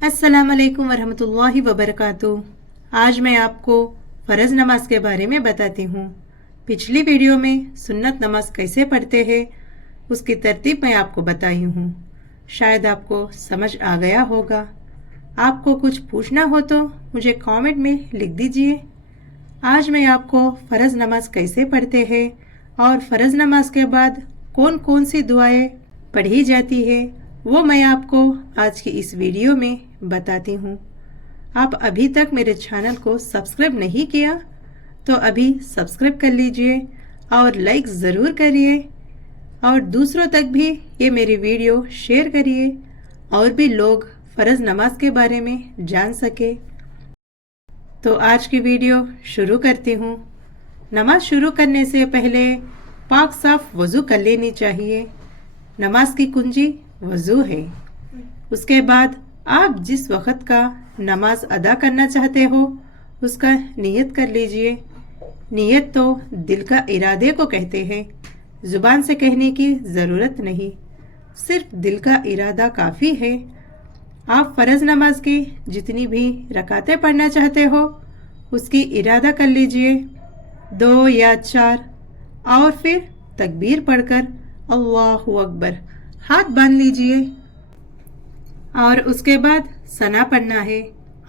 अस्सलाम वालेकुम वरहमतुल्लाहि वबरकातुह। आज मैं आपको फ़र्ज़ नमाज के बारे में बताती हूँ। पिछली वीडियो में सुन्नत नमाज कैसे पढ़ते हैं उसकी तरतीब मैं आपको बताई हूँ। शायद आपको समझ आ गया होगा। आपको कुछ पूछना हो तो मुझे कमेंट में लिख दीजिए। आज मैं आपको फ़र्ज़ नमाज कैसे पढ़ते हैं और फ़र्ज़ नमाज के बाद कौन कौन सी दुआएं पढ़ी जाती है वो मैं आपको आज की इस वीडियो में बताती हूँ। आप अभी तक मेरे चैनल को सब्सक्राइब नहीं किया तो अभी सब्सक्राइब कर लीजिए और लाइक ज़रूर करिए और दूसरों तक भी ये मेरी वीडियो शेयर करिए और भी लोग फ़र्ज़ नमाज के बारे में जान सके। तो आज की वीडियो शुरू करती हूँ। नमाज शुरू करने से पहले पाक साफ वज़ू कर लेनी चाहिए। नमाज की कुंजी वज़ू है। उसके बाद आप जिस वक़्त का नमाज अदा करना चाहते हो उसका नियत कर लीजिए। नियत तो दिल का इरादे को कहते हैं, ज़ुबान से कहने की ज़रूरत नहीं, सिर्फ दिल का इरादा काफ़ी है। आप फ़र्ज़ नमाज की जितनी भी रकातें पढ़ना चाहते हो उसकी इरादा कर लीजिए, 2 या 4, और फिर तकबीर पढ़कर अल्लाहु अकबर हाथ बांध लीजिए और उसके बाद सना पढ़ना है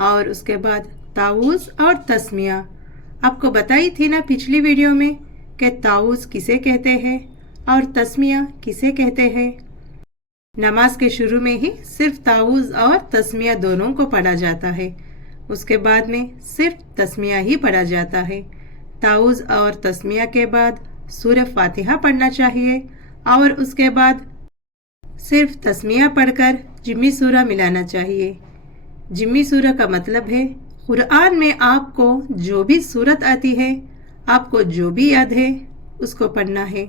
और उसके बाद ताऊज़ और तस्मिया। आपको बताई थी ना पिछली वीडियो में कि ताऊज़ किसे कहते हैं और तस्मिया किसे कहते हैं। नमाज के शुरू में ही सिर्फ ताऊज़ और तस्मिया दोनों को पढ़ा जाता है, उसके बाद में सिर्फ तस्मिया ही पढ़ा जाता है। ताऊज़ और तस्मिया के बाद सूरह फातिहा पढ़ना चाहिए और उसके बाद सिर्फ तस्मिया पढ़कर जिम्मी सूरा मिलाना चाहिए। जिम्मी सूरा का मतलब है कुरान में आपको जो भी सूरत आती है, आपको जो भी याद है उसको पढ़ना है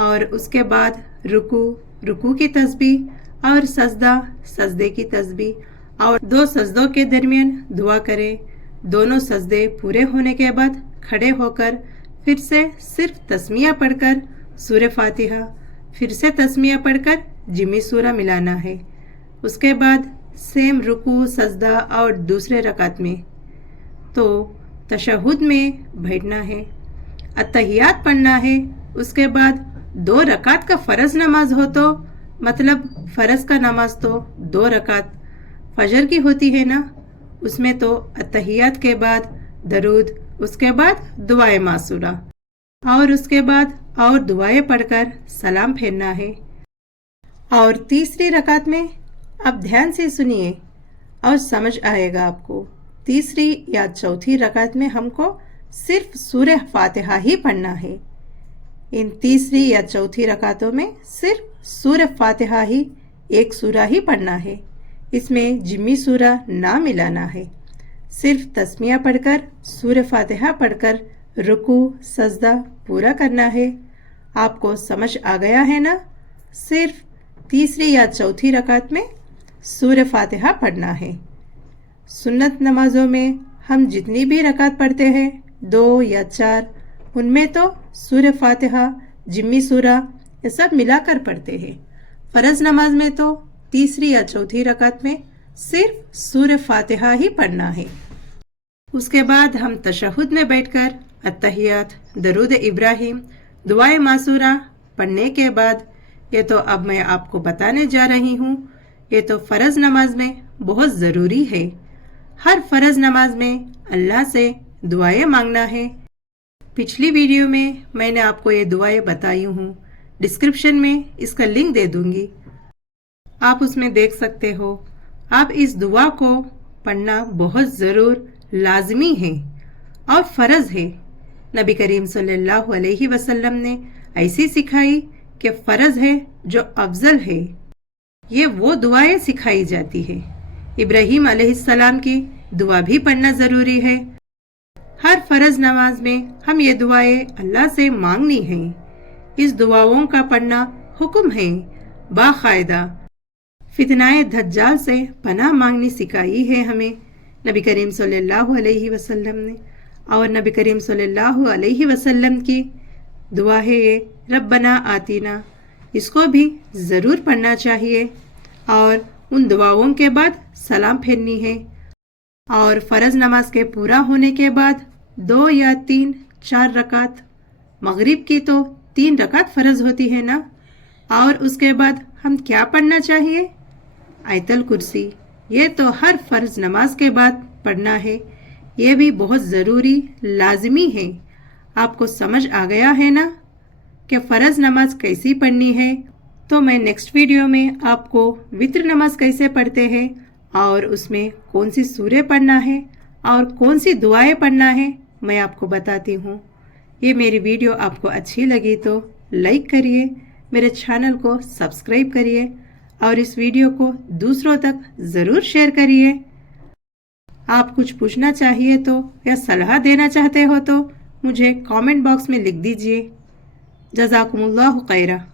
और उसके बाद रुकू की तस्बीह और सजदे की तस्बीह और 2 सजदों के दरमियान दुआ करें। दोनों सजदे पूरे होने के बाद खड़े होकर फिर से सिर्फ तस्मिया पढ़कर सूरह फातिहा, फिर से तस्मिया पढ़कर जिम्मी सूरा मिलाना है। उसके बाद सेम रुकू सजदा और दूसरे रकात में तो तशहुद में बैठना है, अत्तहियात पढ़ना है। उसके बाद 2 रकात का फ़र्ज़ नमाज हो तो मतलब फ़र्ज़ का नमाज तो 2 रकात फजर की होती है ना, उसमें तो अत्तहियात के बाद दरूद, उसके बाद दुआए मासूरा और उसके बाद और दुआएं पढ़कर सलाम फेरना है। और तीसरी रकात में अब ध्यान से सुनिए और समझ आएगा आपको। तीसरी या चौथी रकात में हमको सिर्फ सूरह फातिहा ही पढ़ना है। इन तीसरी या चौथी रकातों में सिर्फ सूरह फातिहा ही एक सूरा ही पढ़ना है, इसमें जिम्मी सूरा ना मिलाना है। सिर्फ तस्मिया पढ़कर सूरह फातिहा पढ़कर रुकू सजदा पूरा करना है। आपको समझ आ गया है ना? सिर्फ तीसरी या चौथी रकात में सूरह फातिहा पढ़ना है। सुन्नत नमाजों में हम जितनी भी रकात पढ़ते हैं 2 या 4, उनमें तो सूरह फातिहा जिम्मी सूरा ये सब मिलाकर पढ़ते हैं। फ़र्ज़ नमाज में तो तीसरी या चौथी रकात में सिर्फ सूरह फातिहा ही पढ़ना है। उसके बाद हम तशहुद में बैठकर अत्तहियात, दरूद इब्राहिम, दुआए मासूरा पढ़ने के बाद, ये तो अब मैं आपको बताने जा रही हूँ, ये तो फ़र्ज़ नमाज में बहुत ज़रूरी है। हर फ़र्ज़ नमाज में अल्लाह से दुआएं मांगना है। पिछली वीडियो में मैंने आपको ये दुआएं बताई हूँ, डिस्क्रिप्शन में इसका लिंक दे दूँगी, आप उसमें देख सकते हो। आप इस दुआ को पढ़ना बहुत ज़रूर लाजमी है और फ़र्ज़ है। नबी करीम सल्लल्लाहु अलैहि वसल्लम ने ऐसी सिखाई कि फ़र्ज़ है जो अफजल है, ये वो दुआएं सिखाई जाती है। इब्राहीम अलैहिस्सलाम की दुआ भी पढ़ना ज़रूरी है। हर फ़र्ज़ नमाज में हम ये दुआएं अल्लाह से मांगनी है। इस दुआओं का पढ़ना हुक्म है। बाकायदा फितनाए दज्जाल से पनाह मांगनी सिखाई है हमें नबी करीम सल्लल्लाहु अलैहि वसल्लम ने। और नबी करीम सल्लल्लाहु अलैहि वसल्लम की दुआ है ये रब्बना आतीना, इसको भी ज़रूर पढ़ना चाहिए। और उन दुआओं के बाद सलाम फेरनी है और फ़र्ज़ नमाज के पूरा होने के बाद 2 या 3 4 रकात, मगरिब की तो 3 रकात फ़र्ज़ होती है ना, और उसके बाद हम क्या पढ़ना चाहिए? आयतल कुर्सी। ये तो हर फ़र्ज़ नमाज के बाद पढ़ना है, ये भी बहुत ज़रूरी लाजमी है। आपको समझ आ गया है ना कि फ़र्ज़ नमाज कैसी पढ़नी है? तो मैं नेक्स्ट वीडियो में आपको वित्र नमाज कैसे पढ़ते हैं और उसमें कौन सी सूरह पढ़ना है और कौन सी दुआएं पढ़ना है मैं आपको बताती हूँ। ये मेरी वीडियो आपको अच्छी लगी तो लाइक करिए, मेरे चैनल को सब्सक्राइब करिए और इस वीडियो को दूसरों तक ज़रूर शेयर करिए। आप कुछ पूछना चाहिए तो या सलाह देना चाहते हो तो मुझे कमेंट बॉक्स में लिख दीजिए। जज़ाकुमुल्लाहु खैरा।